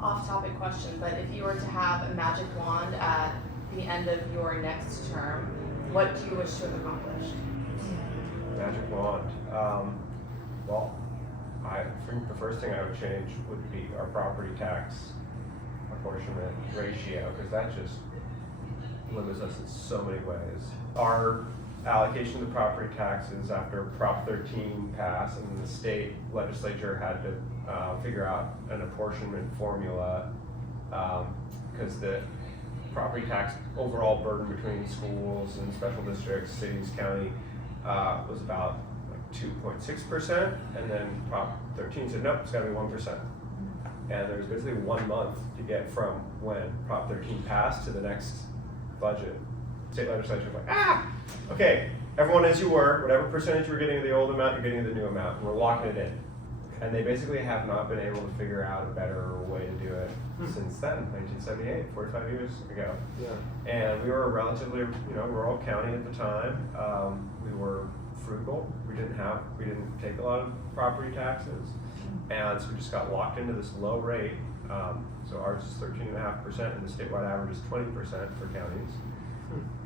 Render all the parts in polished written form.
off-topic question, but if you were to have a magic wand at the end of your next term, what do you wish to have accomplished? Magic wand. Well, I think the first thing I would change would be our property tax apportionment ratio, because that just limits us in so many ways. Our allocation of property taxes after Prop 13 passed, and the state legislature had to figure out an apportionment formula, because the property tax overall burden between schools and special districts, cities, county, was about like 2.6%, and then Prop 13 said, nope, it's gotta be 1%. And there's basically 1 month to get from when Prop 13 passed to the next budget. State legislature was like, okay, everyone as you were, whatever percentage you were getting of the old amount, you're getting the new amount, and we're locking it in. And they basically have not been able to figure out a better way to do it since then, 1978, 45 years ago. Yeah. And we were a relatively, rural county at the time. We were frugal. We didn't take a lot of property taxes, and so we just got locked into this low rate. So ours is 13.5%, and the statewide average is 20% for counties.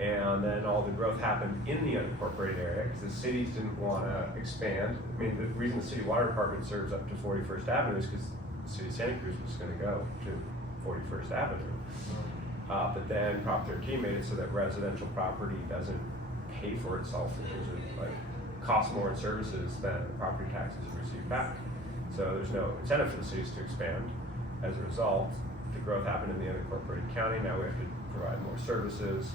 And then all the growth happened in the unincorporated area because the cities didn't want to expand. I mean, the reason the city water department serves up to 41st Avenue is because the city of Santa Cruz was going to go to 41st Avenue. But then Prop 13 made it so that residential property doesn't pay for itself in terms of cost more in services than the property taxes received back. So there's no incentive for the cities to expand. As a result, the growth happened in the unincorporated county. Now we have to provide more services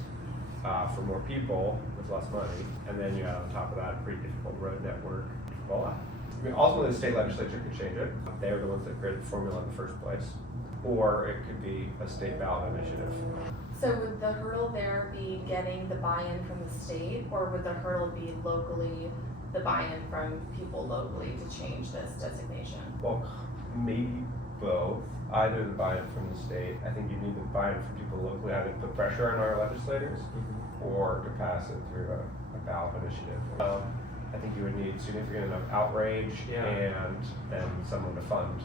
for more people with less money, and then you have on top of that a pretty difficult road network. Voila. I mean, ultimately the state legislature could change it. They are the ones that created the formula in the first place. Or it could be a state ballot initiative. So would the hurdle there be getting the buy-in from the state, or would the hurdle be locally, the buy-in from people locally to change this designation? Well, maybe both. Either the buy-in from the state, I think you need the buy-in from people locally, either to put pressure on our legislators or to pass it through a ballot initiative. I think you would need significant enough outrage and then someone to fund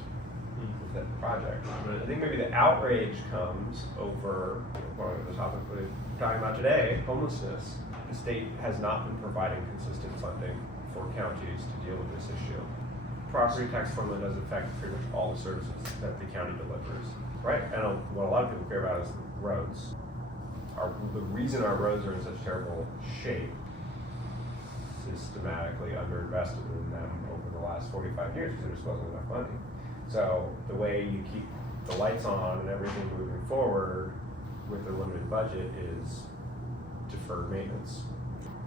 the project. I think maybe the outrage comes over one of the topics we're talking about today, homelessness. The state has not been providing consistent funding for counties to deal with this issue. Property tax formula does affect pretty much all the services that the county delivers, right? And what a lot of people care about is roads. The reason our roads are in such terrible shape, systematically underinvested in them over the last 45 years because there just wasn't enough money. So the way you keep the lights on and everything moving forward with a limited budget is deferred maintenance.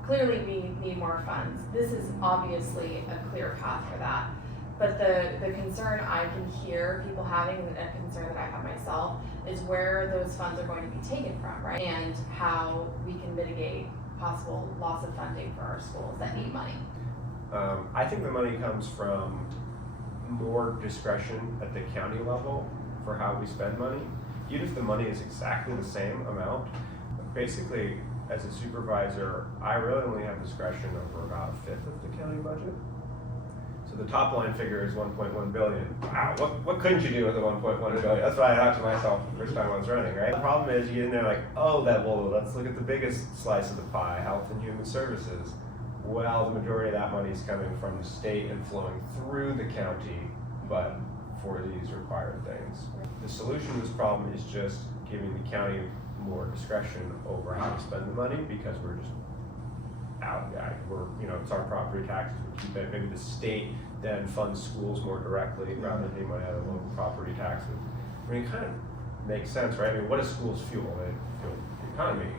Clearly we need more funds. This is obviously a clear path for that. But the concern I can hear people having, and a concern that I have myself, is where those funds are going to be taken from, right? And how we can mitigate possible loss of funding for our schools that need money. I think the money comes from more discretion at the county level for how we spend money. Even if the money is exactly the same amount, basically as a supervisor, I really only have discretion over about a fifth of the county budget. So the top line figure is 1.1 billion. Wow, what couldn't you do with the 1.1 billion? That's what I thought to myself the first time I was running, right? The problem is you get in there like, let's look at the biggest slice of the pie, health and human services. Well, the majority of that money is coming from the state and flowing through the county, but for these required things. The solution to this problem is just giving the county more discretion over how to spend the money, because we're just out. It's our property taxes, we keep it. Maybe the state then funds schools more directly rather than taking money out of local property taxes. I mean, it kind of makes sense, right? I mean, what does schools fuel? They fuel the economy.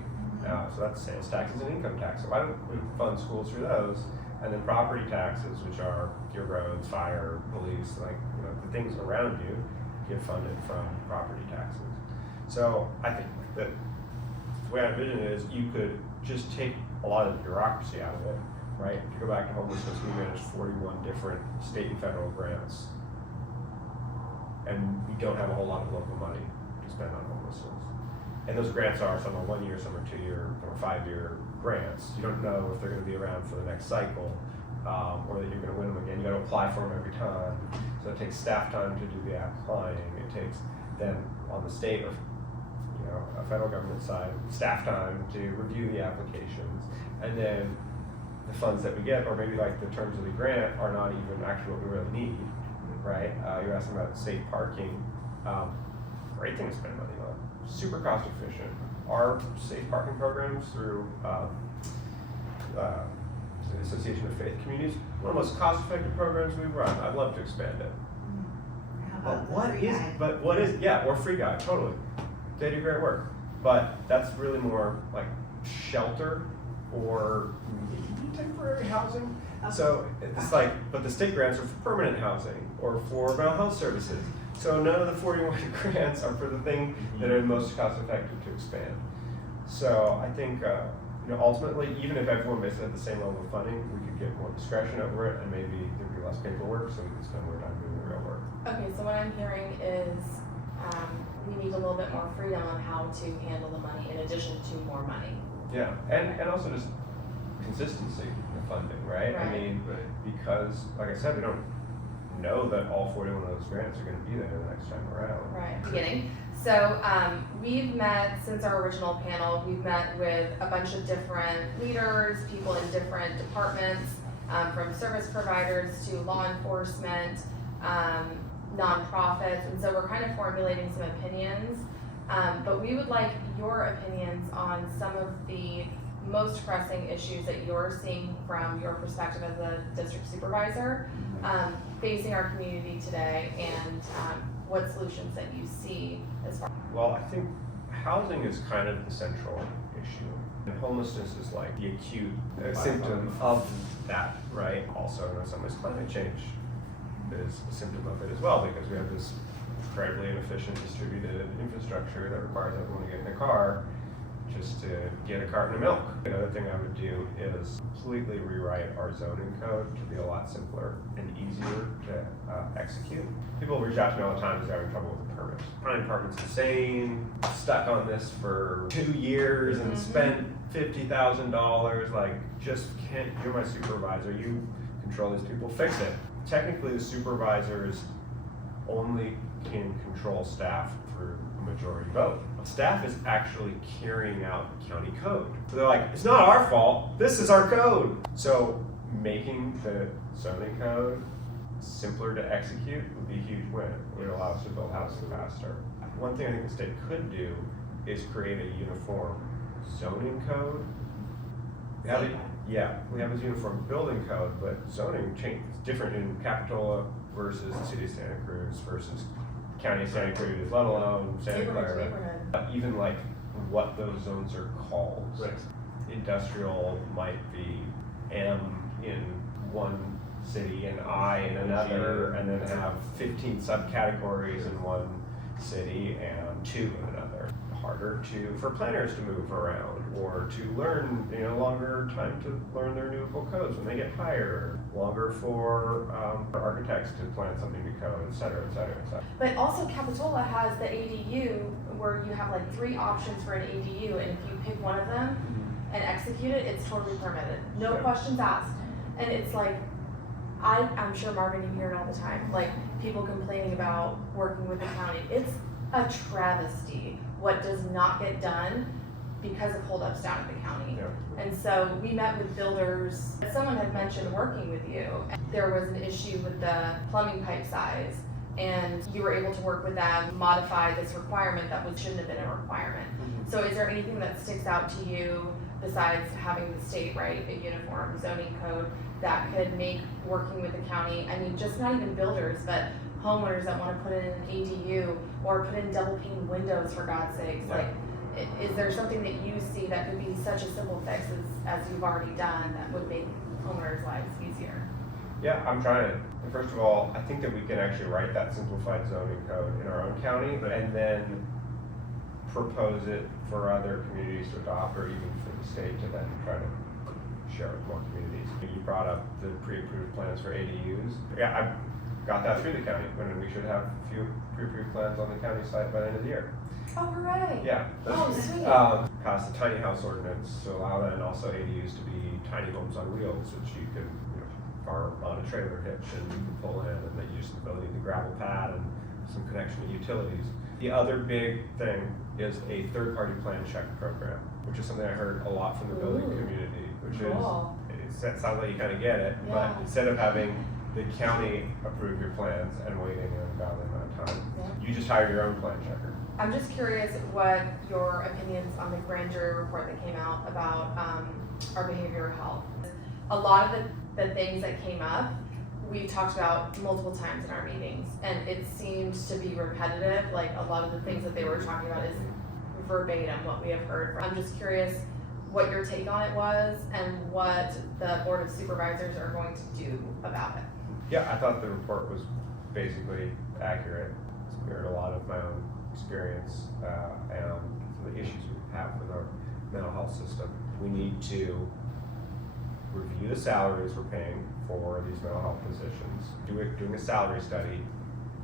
So that's sales taxes and income tax. So why don't we fund schools through those? And then property taxes, which are your roads, fire, police, the things around you, get funded from property taxes. So I think that the way I envision it is you could just take a lot of the bureaucracy out of it, right? If you go back to homelessness, we manage 41 different state and federal grants. And we don't have a whole lot of local money to spend on homelessness. And those grants are, some are 1 year, some are 2 year, some are 5 year grants. You don't know if they're going to be around for the next cycle, or that you're going to win them again. You got to apply for them every time. So So it takes staff time to do the applying. It takes then on the state or a federal government side, staff time to review the applications, and then the funds that we get, or maybe like the terms of the grant, are not even actually what we really need, right? You're asking about safe parking. Great thing to spend money on. Super cost efficient. Our safe parking programs through the Association of Faith Communities, one of the most cost effective programs we run. I'd love to expand it. But what is, or free guide, totally. They do great work. But that's really more like shelter or maybe temporary housing. So it's like, but the state grants are for permanent housing or for mental health services. So none of the 41 grants are for the thing that are the most cost effective to expand. So I think, ultimately, even if everyone basically had the same level of funding, we could get more discretion over it, and maybe there'd be less paperwork, so we could spend more time doing the real work. Okay, so what I'm hearing is we need a little bit more freedom on how to handle the money in addition to more money. Yeah, and also just consistency in funding, right? I mean, because, like I said, we don't know that all 41 of those grants are going to be there the next time around. Right. Beginning. So we've met, since our original panel, we've met with a bunch of different leaders, people in different departments, from service providers to law enforcement, nonprofits, and so we're kind of formulating some opinions, but we would like your opinions on some of the most pressing issues that you're seeing from your perspective as a district supervisor, facing our community today, and what solutions that you see as far. Well, I think housing is kind of the central issue. And homelessness is like the acute symptom of that, right? Also, in some ways, climate change is a symptom of it as well, because we have this incredibly inefficient distributed infrastructure that requires everyone to get in a car just to get a carton of milk. Another thing I would do is completely rewrite our zoning code to be a lot simpler and easier to execute. People reach out to me all the time because they're having trouble with the permits. Planning department's insane, stuck on this for 2 years and spent $50,000, like, just can't, you're my supervisor, you control these people, fix it. Technically, the supervisors only can control staff through a majority vote. Staff is actually carrying out county code. So they're like, it's not our fault, this is our code. So making the zoning code simpler to execute would be a huge win. It would allow us to build houses faster. One thing I think the state could do is create a uniform zoning code. We have a uniform building code, but zoning change is different in Capitola versus the city of Santa Cruz versus county of Santa Cruz, let alone Santa Clara. Even like what those zones are called. Right. Industrial might be M in one city and I in another, and then have 15 subcategories in one city and 2 in another. Harder for planners to move around, or to learn, longer time to learn their new codes when they get hired, longer for architects to plan something to code, et cetera, et cetera, et cetera. But also Capitola has the ADU where you have like 3 options for an ADU, and if you pick one of them and execute it, it's totally permitted. No questions asked. And it's like, I'm sure Marvin, you hear it all the time, like people complaining about working with the county. It's a travesty what does not get done because of holdups down at the county. Yeah. And so we met with builders. Someone had mentioned working with you. There was an issue with the plumbing pipe size, and you were able to work with them, modify this requirement that shouldn't have been a requirement. So is there anything that sticks out to you besides having the state write a uniform zoning code that could make working with the county, I mean, just not even builders, but homeowners that want to put in an ADU or put in double pane windows, for God's sakes? Like, is there something that you see that could be such a simple fix as you've already done that would make homeowners' lives easier? Yeah, I'm trying. First of all, I think that we can actually write that simplified zoning code in our own county and then propose it for other communities to adopt, or even for the state to then try to share with more communities. You brought up the pre-approved plans for ADUs. Yeah, I've got that through the county, when we should have a few pre-approved plans on the county site by the end of the year. Oh, hooray! Yeah. Oh, sweet. Passed the tiny house ordinance to allow then also ADUs to be tiny homes on wheels, which you could are on a trailer hitch and you can pull in, and they use the ability the gravel pad and some connection to utilities. The other big thing is a third-party plan check program, which is something I heard a lot from the building community, which cool. is, it sounds like you kind of get it, Yeah. but instead of having the county approve your plans and waiting an invalid amount of time, you just hire your own plan checker. I'm just curious what your opinions on the grand jury report that came out about our behavioral health. A lot of the things that came up, we talked about multiple times in our meetings, and it seemed to be repetitive. Like a lot of the things that they were talking about is verbatim what we have heard. I'm just curious what your take on it was and what the Board of Supervisors are going to do about it. Yeah, I thought the report was basically accurate. It mirrored a lot of my own experience and some of the issues we have with our mental health system. We need to review the salaries we're paying for these mental health positions, doing a salary study.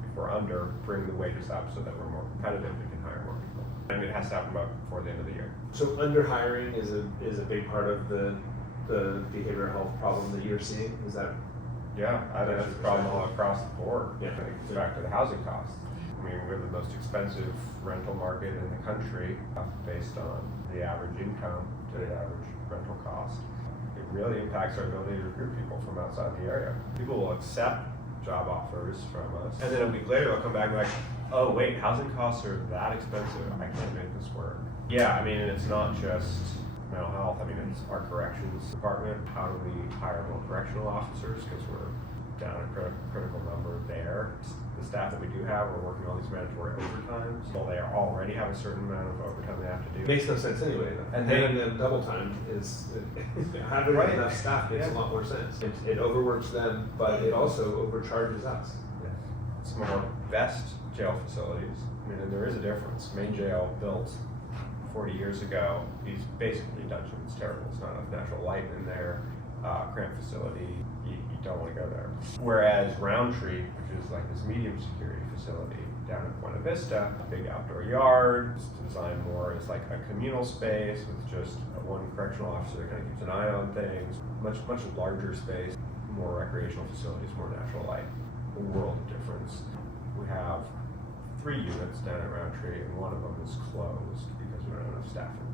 If we're under, bring the wages up so that we're more competitive and can hire more people. I mean, it has to happen before the end of the year. So under hiring is a big part of the behavioral health problem that you're seeing. Is that? Yeah, I think that's a problem all across the board. Yeah. I think it's back to the housing costs. I mean, we're the most expensive rental market in the country based on the average income to the average rental cost. It really impacts our ability to recruit people from outside the area. People will accept job offers from us, and then a week later they'll come back and be like, oh wait, housing costs are that expensive, I can't make this work. Yeah, I mean, and it's not just mental health, I mean, it's our corrections department. How do we hire more correctional officers, because we're down a critical number there. The staff that we do have, we're working on these mandatory overtimes. Well, they already have a certain amount of overtime they have to do. It makes no sense anyway. And paying them double time is having Right. enough staff makes a lot more sense. It overworks them, but it also overcharges us. Yes. Some of our best jail facilities, I mean, and there is a difference. Main jail built 40 years ago is basically dungeon. It's terrible. It's not enough natural light in there. Cramped facility, you don't want to go there. Whereas Roundtree, which is like this medium security facility down in Buena Vista, a big outdoor yard, it's designed more as like a communal space with just one correctional officer that kind of keeps an eye on things, much larger space, more recreational facilities, more natural light, a world of difference. We have 3 units down at Roundtree, and one of them is closed because we don't have enough staffing.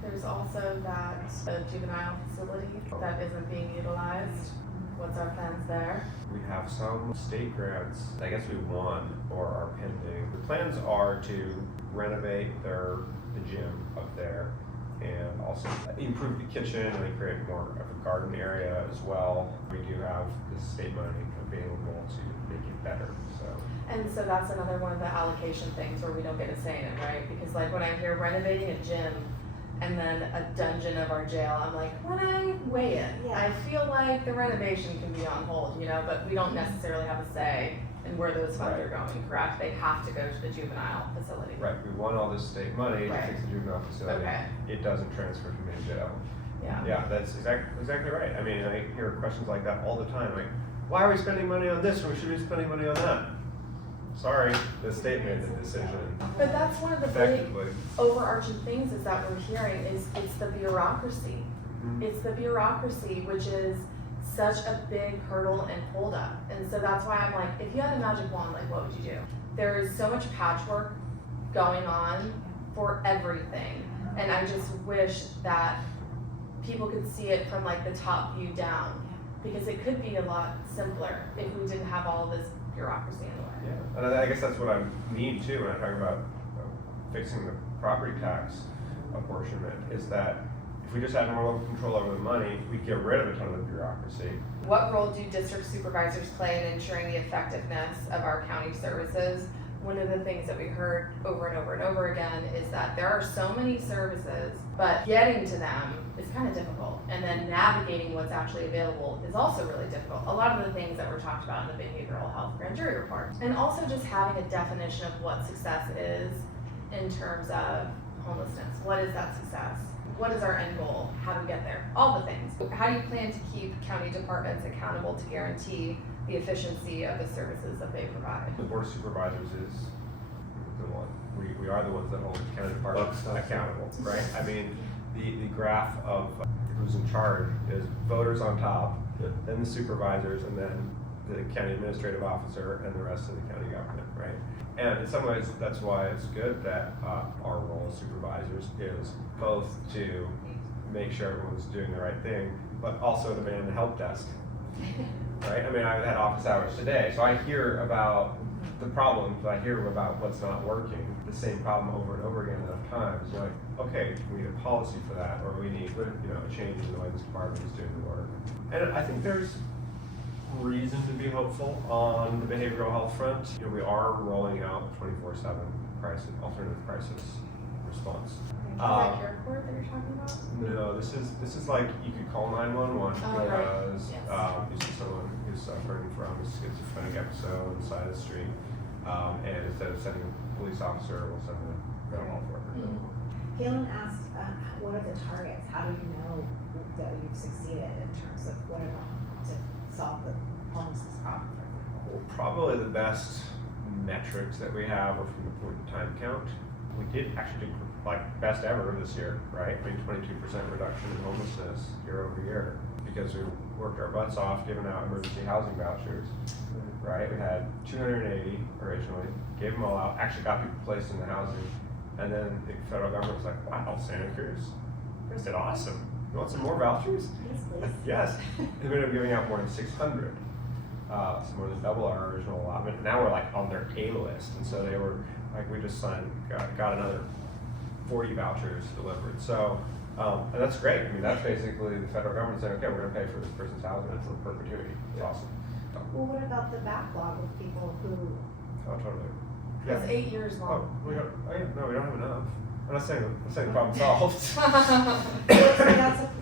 There's also that juvenile facility that isn't being utilized. What's our plans there? We have some state grants, I guess we won or are pending. The plans are to renovate the gym up there and also improve the kitchen and create more of a garden area as well. We do have this state money available to make it better, so. And so that's another one of the allocation things where we don't get a say in it, right? Because like when I hear renovating a gym and then a dungeon of our jail, I'm like, when I weigh it, I feel like the renovation can be on hold, you know, but we don't necessarily have a say in where those funds are going, correct? They have to go to the juvenile facility. Right, we won all this state money to Right. fix the juvenile facility. Okay. It doesn't transfer to main jail. Yeah. Yeah, that's exactly right. I mean, I hear questions like that all the time, like, why are we spending money on this when we should be spending money on that? Sorry, the state made the decision. But that's one of the big Effectively. overarching things is that we're hearing is it's the bureaucracy. Mhm. It's the bureaucracy, which is such a big hurdle and holdup. And so that's why I'm like, if you had a magic wand, like what would you do? There is so much patchwork going on for everything. And I just wish that people could see it from like the top view down, because it could be a lot simpler if we didn't have all this bureaucracy in the way. Yeah, and I guess that's what I mean too when I talk about fixing the property tax apportionment, is that if we just had more local control over the money, we'd get rid of a ton of the bureaucracy. What role do district supervisors play in ensuring the effectiveness of our county services? One of the things that we heard over and over and over again is that there are so many services, but getting to them is kind of difficult. And then navigating what's actually available is also really difficult. A lot of the things that were talked about in the behavioral health grand jury report. And also just having a definition of what success is in terms of homelessness. What is that success? What is our end goal? How do we get there? All the things. How do you plan to keep county departments accountable to guarantee the efficiency of the services that they provide? The Board of Supervisors is the one, we are the ones that hold the county departments accountable, right? I mean, the graph of who's in charge is voters on top, Yep. then the supervisors, and then the county administrative officer, and the rest of the county government, right? And in some ways, that's why it's good that our role as supervisors is both to make sure everyone's doing the right thing, but also to man the help desk, right? I mean, I've had office hours today, so I hear about the problems, I hear about what's not working, the same problem over and over again enough times. You're like, okay, we need a policy for that, or we need, a change in the way this department is doing the work. And I think there's reason to be hopeful on the behavioral health front. We are rolling out 24/7 alternative crisis response. Is that care court that you're talking about? No, this is like you could call 911 Oh, right. because Yes. you see someone who's suffering from a schizophrenic episode on the side of the street, and instead of sending a police officer, we'll send a mental health worker. Mhm. Galen asked, what are the targets? How do you know that you've succeeded in terms of whatever to solve the homelessness problem, for example? Well, probably the best metrics that we have are from the point in time count. We did actually do best ever this year, right? I mean, 22% reduction in homelessness year over year because we worked our butts off giving out emergency housing vouchers, right? We had 280 originally, gave them all out, actually got people placed in the housing, and then the federal government was like, wow, Santa Cruz, you guys did awesome. You want some more vouchers? Yes, please. Yes. And we ended up giving out more than 600. So more than double our original allotment. Now we're on their A list, and so they were we just got another 40 vouchers delivered. So, and that's great. I mean, that's basically the federal government saying, okay, we're going to pay for this person's housing for perpetuity. It's awesome. Well, what about the backlog of people who, Oh, totally. It's 8 years Oh, long. we don't have enough. I'm not saying the problem solved. so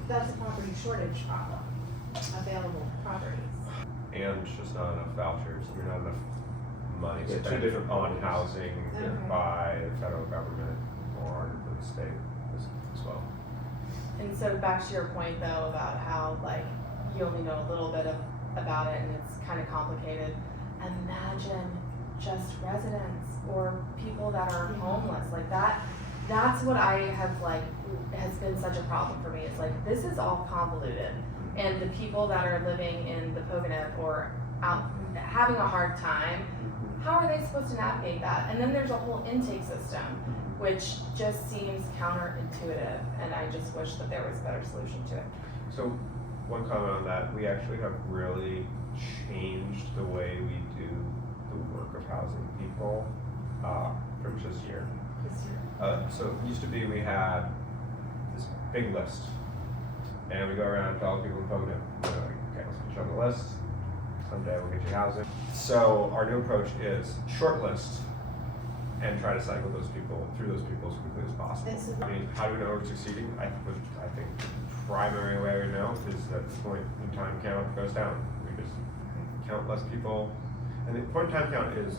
that's a property shortage problem, available properties. And just not enough vouchers. I mean, not enough money Yeah, two spent different on problems. housing Okay. by the federal government or the state as well. And so back to your point though about how you only know a little bit about it and it's kind of complicated. Imagine just residents or people that are homeless that's what I have has been such a problem for me. It's this is all convoluted, and the people that are living in the Koenig or out having a hard time, how are they supposed to navigate that? And then there's a whole intake system, which just seems counterintuitive, and I just wish that there was a better solution to it. So one comment on that, we actually have really changed the way we do the work of housing people from this year. So it used to be we had this big list, and we go around and tell people in Koenig, okay, let's put you on the list. Someday we'll get you housing. So our new approach is short list and try to cycle those people through those people as quickly as possible. I mean, how do we know we're succeeding? I think the primary way we know is that the point in time count goes down. We just count less people, and the point in time count is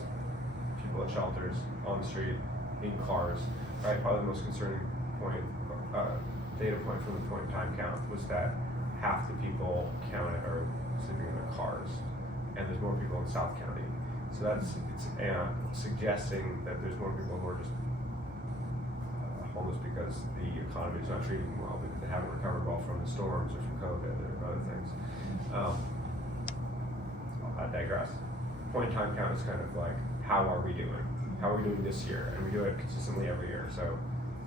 people at shelters, on the street, in cars, right? Probably the most concerning data point from the point in time count was that half the people counted are sleeping in their cars, and there's more people in South County. So it's suggesting that there's more people who are just homeless because the economy is not treating them well, because they haven't recovered well from the storms or from COVID or other things. I digress. Point in time count is kind of how are we doing? How are we doing this year? And we do it consistently every year, so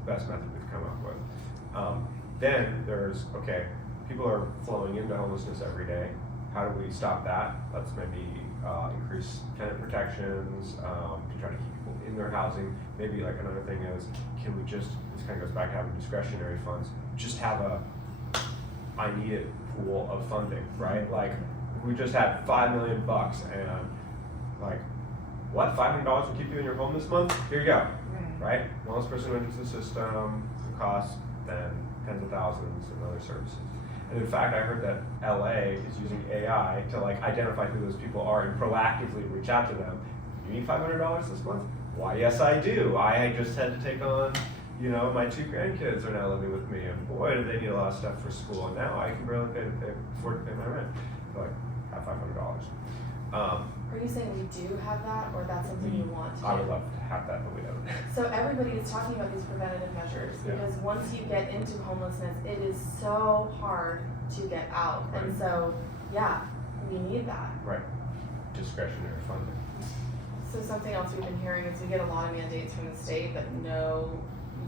the best method we've come up with. Then there's, okay, people are flowing into homelessness every day. How do we stop that? Let's maybe increase tenant protections to try to keep people in their housing. Maybe another thing is, can we just, this kind of goes back to having discretionary funds, just have a I need it pool of funding, right? If we just had $5 million and what, $500 will keep you in your home this month? Here you go, right? Once person enters the system, it costs then tens of thousands and other services. And in fact, I heard that LA is using AI to identify who those people are and proactively reach out to them. You need $500 this month? Why, yes, I do. I just had to take on, my 2 grandkids are now living with me, and boy, do they need a lot of stuff for school. And now I can barely afford to pay my rent. They're have $500. Are you saying we do have that, or that's something you want to do? I would love to have that, but we don't. So everybody is talking about these preventative measures, Yeah. because once you get into homelessness, it is so hard to get out. And Right. so yeah, we need that. Right. Discretionary funding. So something else we've been hearing is we get a lot of mandates from the state, but no,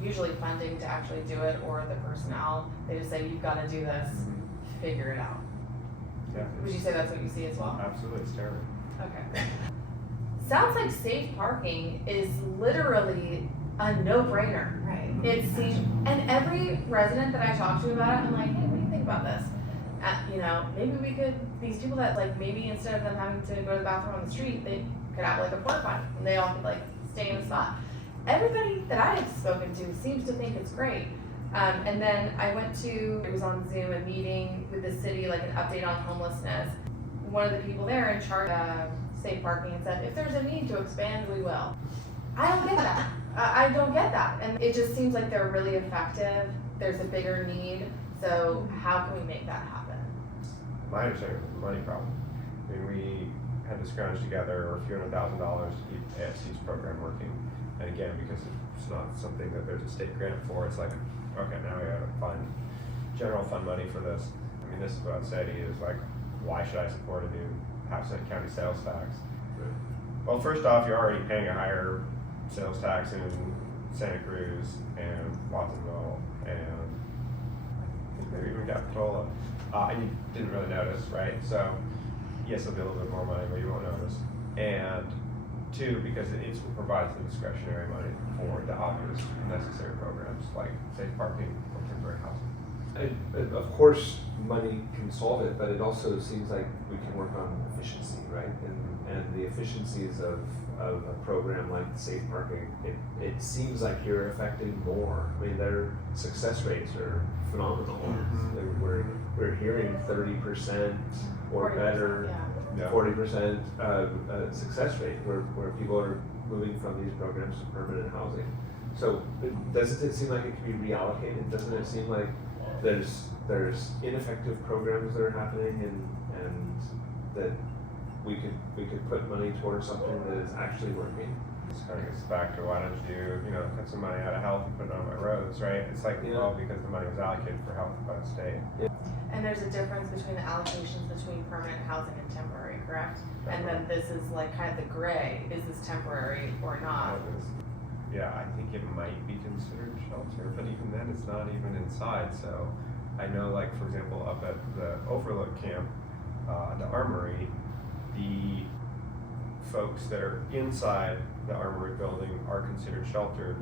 usually funding to actually do it or the personnel. They just say, you've gotta do this, figure it out. Yeah. Would you say that's what you see as well? Absolutely, it's terrible. Okay. Sounds like safe parking is literally a no-brainer. Right. It seems, and every resident that I talk to about it, I'm like, hey, what do you think about this? You know, maybe we could, these people that like, maybe instead of them having to go to the bathroom on the street, they could have like a porta potty and they all could like stay in a spot. Everybody that I have spoken to seems to think it's great. And then I went to, it was on Zoom, a meeting with the city, like an update on homelessness. One of the people there in charge of safe parking and said, if there's a need to expand, we will. I don't get that. I don't get that. And it just seems like they're really effective. There's a bigger need. So how can we make that happen? My understanding is a money problem. I mean, we had to scrounge together a few $100,000 to keep AFC's program working. And again, because it's not something that there's a state grant for, it's like, okay, now we gotta find general fund money for this. I mean, this is what I'd say to you is like, why should I support a new half-cent county sales tax? Well, first off, you're already paying a higher sales tax in Santa Cruz and Watsonville and I think maybe even Capitola. And you didn't really notice, right? So yes, there'll be a little bit more money, but you won't notice. And two, because it provides the discretionary money for the obvious necessary programs like safe parking or temporary housing. Of course, money can solve it, but it also seems like we can work on efficiency, right? And the efficiencies of a program like safe parking, it seems like you're affecting more. I mean, their success rates are phenomenal. We're hearing 30% or 40%, better, Yeah. 40% success rate where people are moving from these programs to permanent housing. So doesn't it seem like it can be reallocated? Doesn't it seem like there's ineffective programs that are happening and that we could put money towards something that is actually working? This kind of gets back to why don't you, cut some money out of health and put it on my roads, right? It's like, well, because the money was allocated for health by the state. And there's a difference between the allocations between permanent housing and temporary, correct? And then this is like kind of the gray, is this temporary or not? Yeah, I think it might be considered shelter, but even then it's not even inside. So I know, like, for example, up at the Overlook camp, the Armory, the folks that are inside the Armory building are considered sheltered,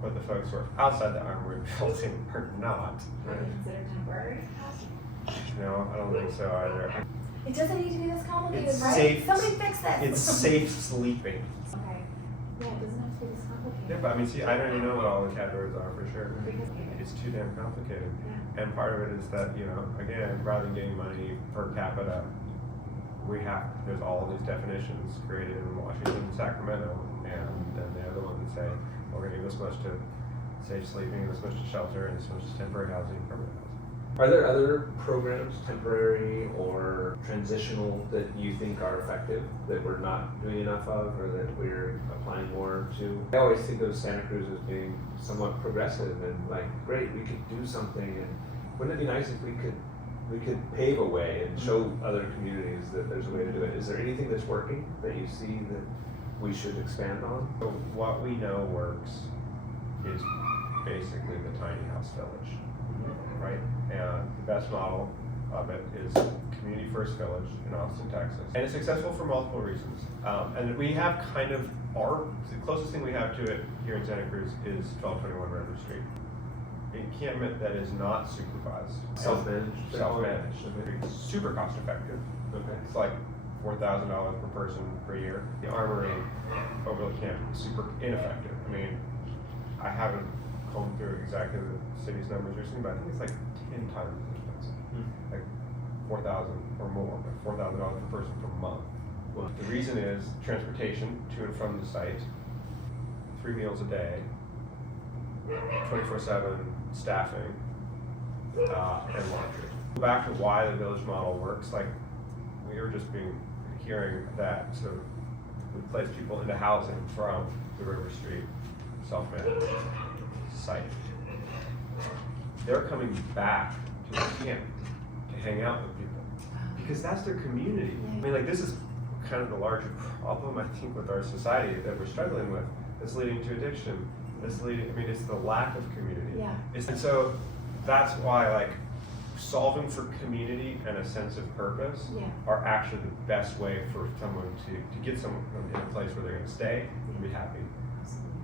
but the folks who are outside the Armory building are not. Are they considered temporary? No, I don't think so either. It doesn't need to be this complicated, It's right? safe- Somebody fix this. It's safe sleeping. Okay. Yeah, it doesn't have to be this complicated. Yeah, but I mean, see, I don't even know what all the categories are for sure. Because It's too damn complicated. Yeah. And part of it is that, again, rather than getting money per capita, there's all these definitions created in Washington and Sacramento, and then they're the ones that say, we're gonna give this much to safe sleeping, this much to shelter, and this much to temporary housing, and permanent housing. Are there other programs, temporary or transitional, that you think are effective, that we're not doing enough of, or that we're applying more to? I always think of Santa Cruz as being somewhat progressive and like, great, we could do something, and wouldn't it be nice if we could pave a way and show other communities that there's a way to do it? Is there anything that's working that you see that we should expand on? So what we know works is basically the tiny house village, right? And the best model of it is Community First Village in Austin, Texas. And it's successful for multiple reasons. And we have the closest thing we have to it here in Santa Cruz is 1221 River Street. Encampment that is not supervised. Self-managed? Self-managed. Super cost effective. Okay. It's like $4,000 per person per year. The Armory Overlook Camp is super ineffective. I mean, I haven't combed through exactly the city's numbers recently, but I think it's like 10 times as expensive. Like $4,000 or more, like $4,000 per person per month. Well, The reason is transportation to and from the site, 3 meals a day, 24/7 staffing, and laundry. Back to why the village model works, like we were just hearing that, so we place people into housing from the River Street self-managed site. They're coming back to the camp to hang out with people because that's their community. I mean, like, this is kind of the larger problem, I think, with our society that we're struggling with. It's leading to addiction. It's the lack of community. Yeah. And so that's why, like, solving for community and a sense of purpose Yeah. are actually the best way for someone to get someone in a place where they're going to stay and be happy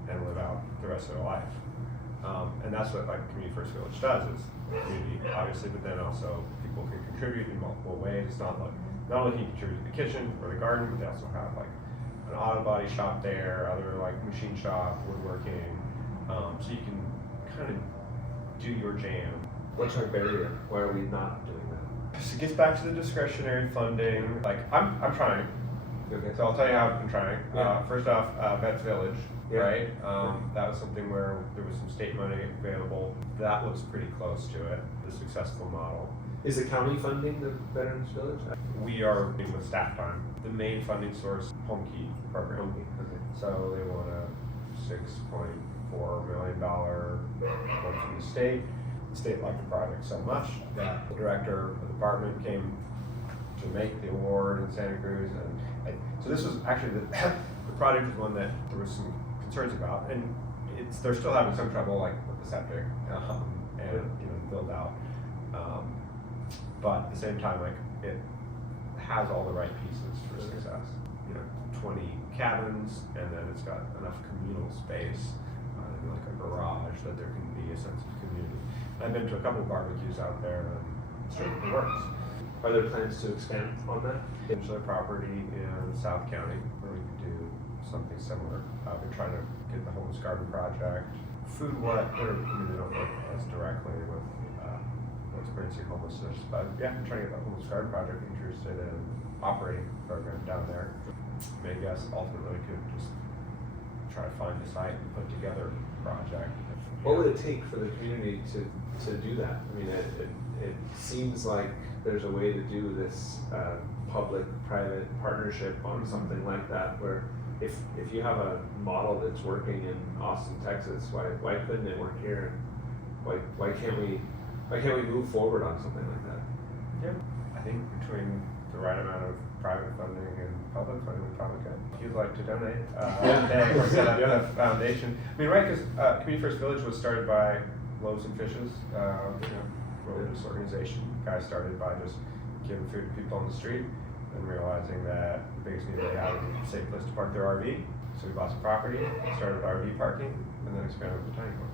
and live out the rest of their life. And that's what, like, Community First Village does, is community, obviously, but then also people can contribute in multiple ways. It's not only can you contribute to the kitchen or the garden, but they also have, like, an auto body shop there, other, like, machine shop, woodworking, so you can kind of do your jam. What's our barrier? Why are we not doing that? So it gets back to the discretionary funding. Like, I'm trying. Okay. So I'll tell you how I'm trying. Yeah. First off, Vets Village, Yeah. right? That was something where there was some state money available. That looks pretty close to it, the successful model. Is the county funding the Veterans Village? We are working with staff time. The main funding source, Home Key program. Okay. So they want a $6.4 million one from the state. The state liked the project so much that the director of the department came to make the award in Santa Cruz. So this was actually the project was one that there was some concerns about, and they're still having some trouble, like with the septic and build out. But at the same time, like, it has all the right pieces for success. 20 cabins, and then it's got enough communal space, and like a garage, that there can be a sense of community. I've been to a couple of barbecues out there, and it certainly works. Are there plans to expand on that? There's a property in South County where we could do something similar. I've been trying to get the homeless garden project. Food, they don't work as directly with experiencing homelessness, but yeah, I'm trying to get the homeless garden project interested in operating a program down there. Maybe us ultimately could just try to find a site and put together a project. What would it take for the community to do that? I mean, it seems like there's a way to do this public-private partnership on something like that, where if you have a model that's working in Austin, Texas, why couldn't it work here? Why can't we move forward on something like that? Yeah, I think between the right amount of private funding and public funding, we probably could. If you'd like to donate, or set up a foundation. I mean, right, because Community First Village was started by Loaves and Fishes, religious organization. Guys started by just giving food to people on the street and realizing that the biggest need they had was a safe place to park their RV. So we bought some property, started RV parking, and then expanded with the tiny homes.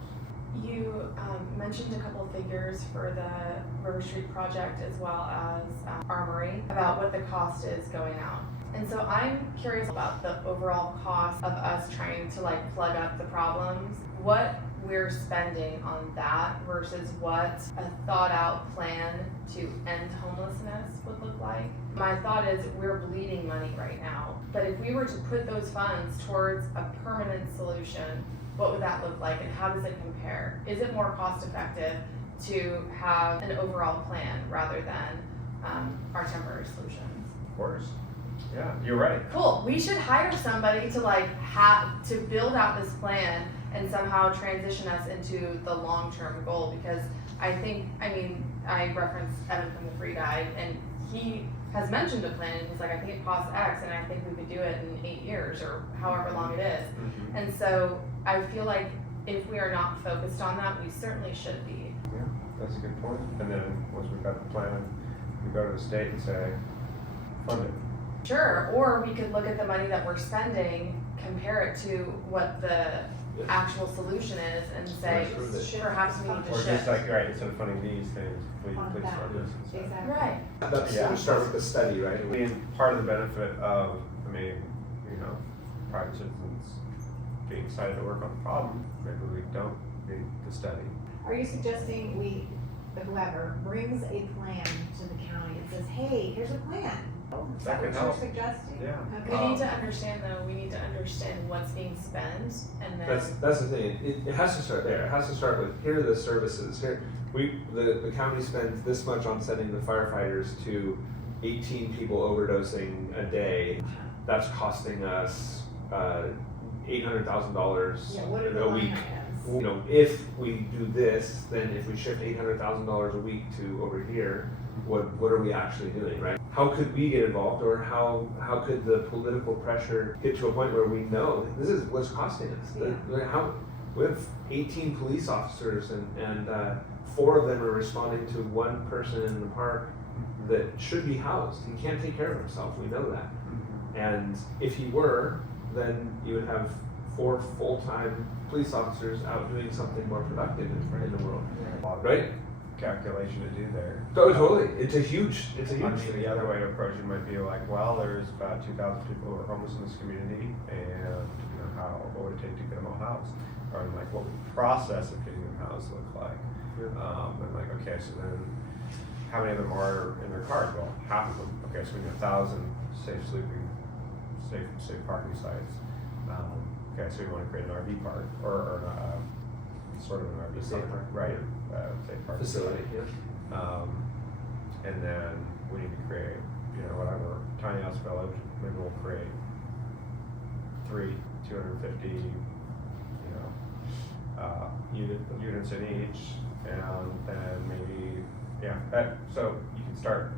You mentioned a couple of figures for the River Street project as well as Armory about what the cost is going out. And so I'm curious about the overall cost of us trying to, like, plug up the problems, what we're spending on that versus what a thought out plan to end homelessness would look like. My thought is we're bleeding money right now, but if we were to put those funds towards a permanent solution, what would that look like and how does it compare? Is it more cost effective to have an overall plan rather than our temporary solutions? Of course. Yeah, you're right. Cool. We should hire somebody to to build out this plan and somehow transition us into the long-term goal, because I referenced Evan from the Free Guide, and he has mentioned a plan, and he's like, I think it costs X, and I think we could do it in 8 years or however long it is. Mm-hmm. And so I feel like if we are not focused on that, we certainly should be. Yeah, that's a good point. And then once we've got the plan, we go to the state and say, fund it. Sure, or we could look at the money that we're spending, compare it to what the actual solution is, and say, perhaps we need to Or shift. just like, right, instead of funding these things, please On fund that. this instead. Exactly. Right. That's Yeah. to start with the study, right? I mean, part of the benefit of, private citizens being excited to work on the problem, maybe we don't need the study. Are you suggesting whoever brings a plan to the county and says, hey, here's a plan? Is that That what could you're help. suggesting? Yeah. We Okay. need to understand what's being spent, and then. That's the thing. It has to start there. It has to start with, here are the services. The county spends this much on sending the firefighters to 18 people overdosing a day. That's costing us $800,000 Yeah, what are the a line week. items? you know, if we do this, then if we shift $800,000 a week to over here, what are we actually doing, right? How could we get involved, or how could the political pressure get to a point where we know this is what's costing us? How we have 18 police officers and 4 of them are responding to one person in the park that should be housed. He can't take care of himself. We know that. And if he were, then you would have 4 full-time police officers out doing something more productive in the world, right? Calculation to do there. Oh, totally. It's a huge I thing. mean, the other way to approach it might be like, well, there's about 2,000 people who are homeless in this community, and you know, what would it take to get them all housed? Or like, what would the process of getting them housed look like? And like, okay, so then how many of them are in their cars? Well, half of them. Okay, so we need 1,000 safe sleeping, safe parking sites. Okay, so we want to create an RV park, or sort of an RV Safe park, park. right? Safe park Facility, and then we need to create, you know, whatever, tiny house village. Maybe we'll create 250, you know, units in each, and then maybe, so you can start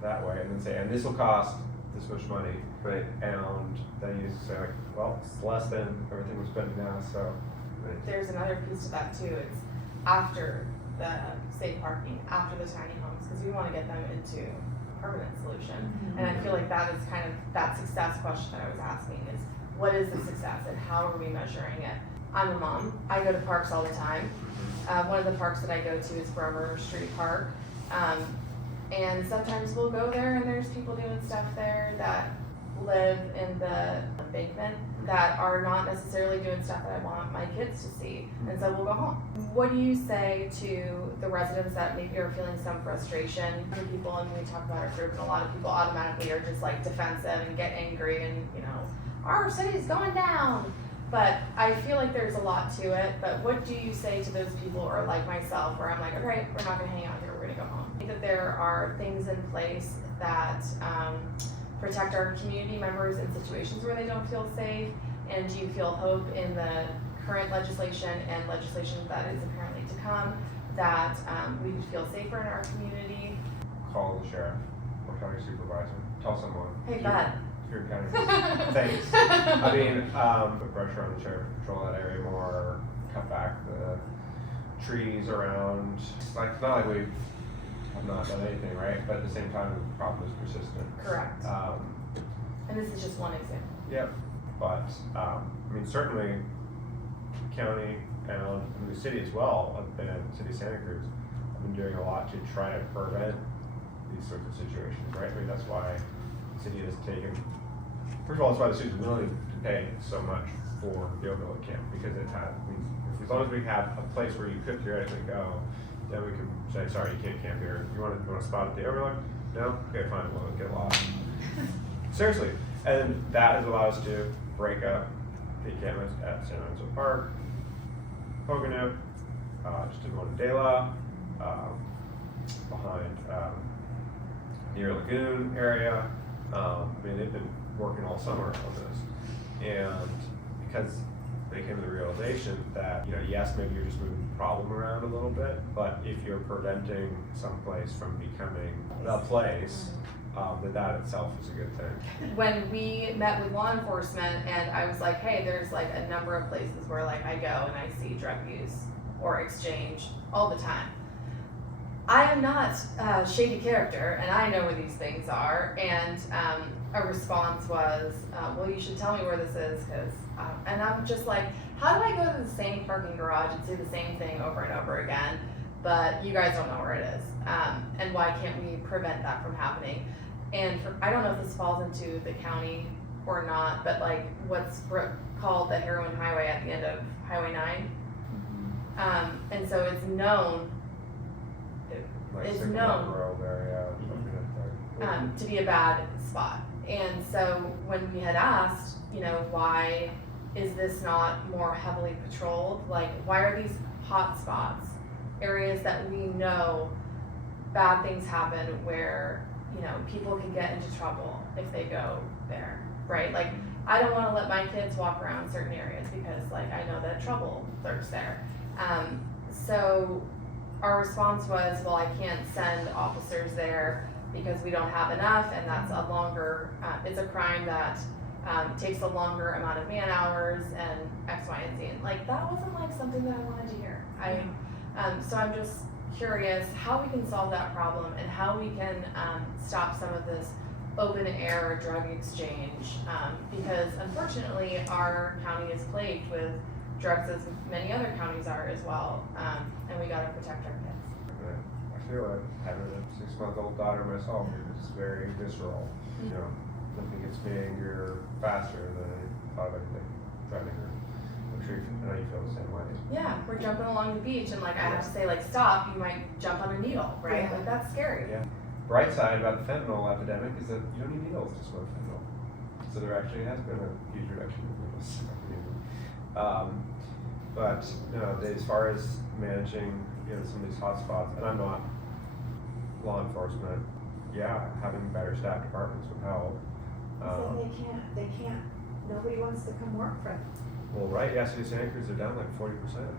that way, and then say, and this will cost this much money, right? And then you say like, well, it's less than everything we're spending now, so. There's another piece to that too. It's after the safe parking, after the tiny homes, because we want to get them into a permanent solution. And I feel like that is kind of that success question that I was asking is, what is the success and how are we measuring it? I'm a mom. I go to parks all the time. One of the parks that I go to is Bremer Street Park. And sometimes we'll go there and there's people doing stuff there that live in the embankment that are not necessarily doing stuff that I want my kids to see. And so we'll go home. What do you say to the residents that maybe are feeling some frustration? Some people, and we talk about our group, and a lot of people automatically are just like defensive and get angry and, you know, our city's going down. But I feel like there's a lot to it. But what do you say to those people, or like myself, where I'm like, okay, we're not gonna hang out here, we're gonna go home? I think that there are things in place that protect our community members in situations where they don't feel safe. And do you feel hope in the current legislation and legislation that is apparently to come that we could feel safer in our community? Call the sheriff or county supervisor. Tell someone. Hey, bud. If you're in county. Thanks. I mean, put pressure on the sheriff to control that area more, cut back the trees around. It's not like we have not done anything, right? But at the same time, the problem is persistent. Correct. And this is just one example. Yep. But I mean, certainly, county and the city as well. I've been in City of Santa Cruz. I've been doing a lot to try to prevent these sorts of situations, right? I mean, that's why the city has taken. First of all, that's why the city's willing to pay so much for the overload camp, because it has. I mean, as long as we have a place where you could theoretically go, then we can say, sorry, you can't camp here. You want to spot at the overload? No? Okay, fine. We'll get lost. Seriously, and that has allowed us to break up the encampments at San Lorenzo Park, Pocono, just did one in De La, behind near Lagoon area. I mean, they've been working all summer on this, and because they came to the realization that, you know, yes, maybe you're just moving the problem around a little bit, but if you're preventing someplace from becoming the place, that itself is a good thing. When we met with law enforcement and I was like, hey, there's like a number of places where like I go and I see drug use or exchange all the time. I am not a shady character and I know where these things are, and a response was, well, you should tell me where this is, because, and I'm just like, how do I go to the same parking garage and see the same thing over and over again, but you guys don't know where it is, and why can't we prevent that from happening? And I don't know if this falls into the county or not, but like what's called the heroin highway at the end of Highway 9. And so it's known, Like it's Single known Grove area, to be a bad spot. And so when we had asked, you know, why is this not more heavily patrolled? Like, why are these hot spots, areas that we know bad things happen where, you know, people can get into trouble if they go there, right? Like, I don't wanna let my kids walk around certain areas because like I know that trouble lurks there. So our response was, well, I can't send officers there because we don't have enough, and that's a longer, it's a crime that takes a longer amount of man hours and X, Y, and Z. And like that wasn't like something that I wanted to hear. So I'm just curious how we can solve that problem and how we can stop some of this open air drug exchange, because unfortunately our county is plagued with drugs as many other counties are as well, and we gotta protect our kids. I feel like having a 6-month-old daughter myself is very visceral. You know, something gets me angrier faster than I thought I could driving her. I'm sure I know you feel the same way. Yeah, we're jumping along the beach and like I have to say like stop, you might jump on a needle, right? Yeah. Like that's scary. Yeah. Bright side about the fentanyl epidemic is that you don't need needles to smoke fentanyl. So there actually has been a huge reduction in needles. But you know, as far as managing some of these hotspots, and I'm not law enforcement, yeah, having better staff departments would help. So they can't, nobody wants to come work for them. Well, right, yeah, City of Santa Cruz are down like 40%,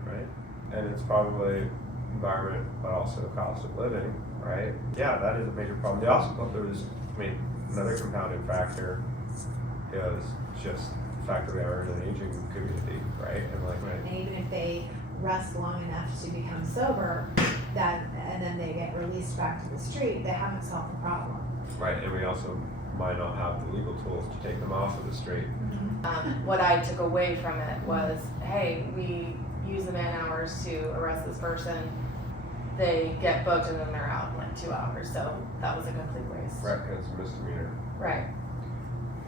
right? And it's probably environment, but also the cost of living, right? Yeah, that is a major problem. They also thought there was, another compounding factor is just the fact that we are in an aging community, right? And like, And even if they rest long enough to become sober, and then they get released back to the street, they haven't solved the problem. right, and we also might not have the legal tools to take them off of the street. What I took away from it was, hey, we use the man hours to arrest this person. They get booked and then they're out in like 2 hours. So that was a complete waste. Right, because it's a misdemeanor. Right.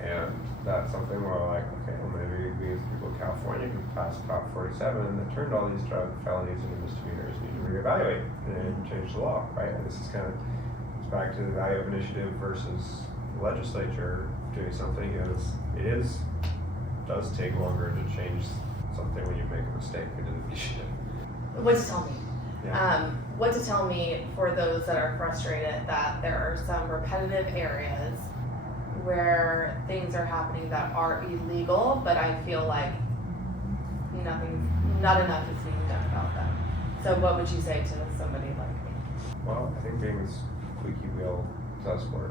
And that's something where like, okay, well maybe we as people in California could pass Prop 47 that turned all these drug felonies into misdemeanors, need to reevaluate and change the law, right? And this is kind of, it's back to the value of initiative versus the legislature doing something. Does take longer to change something when you make a mistake into the initiative. What to tell me? Yeah. What to tell me for those that are frustrated that there are some repetitive areas where things are happening that are illegal, but I feel like not enough is being done about them. So what would you say to somebody like me? Well, I think being this squeaky wheel does work.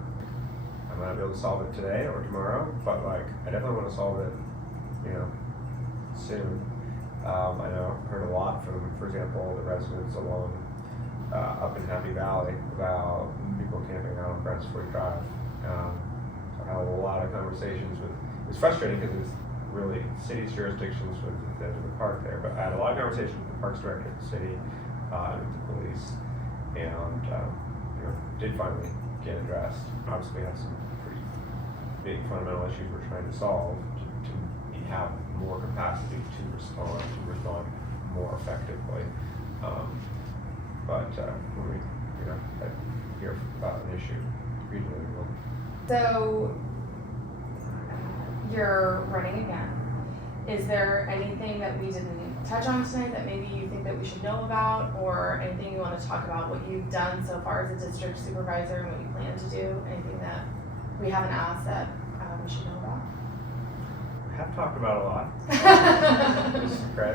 I might not be able to solve it today or tomorrow, but like I definitely want to solve it, soon. I know I've heard a lot from, for example, the residents along up in Happy Valley about people camping out on Brentford Drive. So I had a lot of conversations with. It's frustrating because it's really city's jurisdictions with the edge of the park there, but I had a lot of conversations with the parks director of the city and with the police, and did finally get addressed. Obviously, we have some pretty big fundamental issues we're trying to solve to have more capacity to respond more effectively. But when we hear about an issue, regionally, we will. So you're running again. Is there anything that we didn't touch on tonight that maybe you think that we should know about, or anything you want to talk about what you've done so far as a district supervisor and what you plan to do? Anything that we haven't asked that we should know about? I have talked about a lot. Just some credit.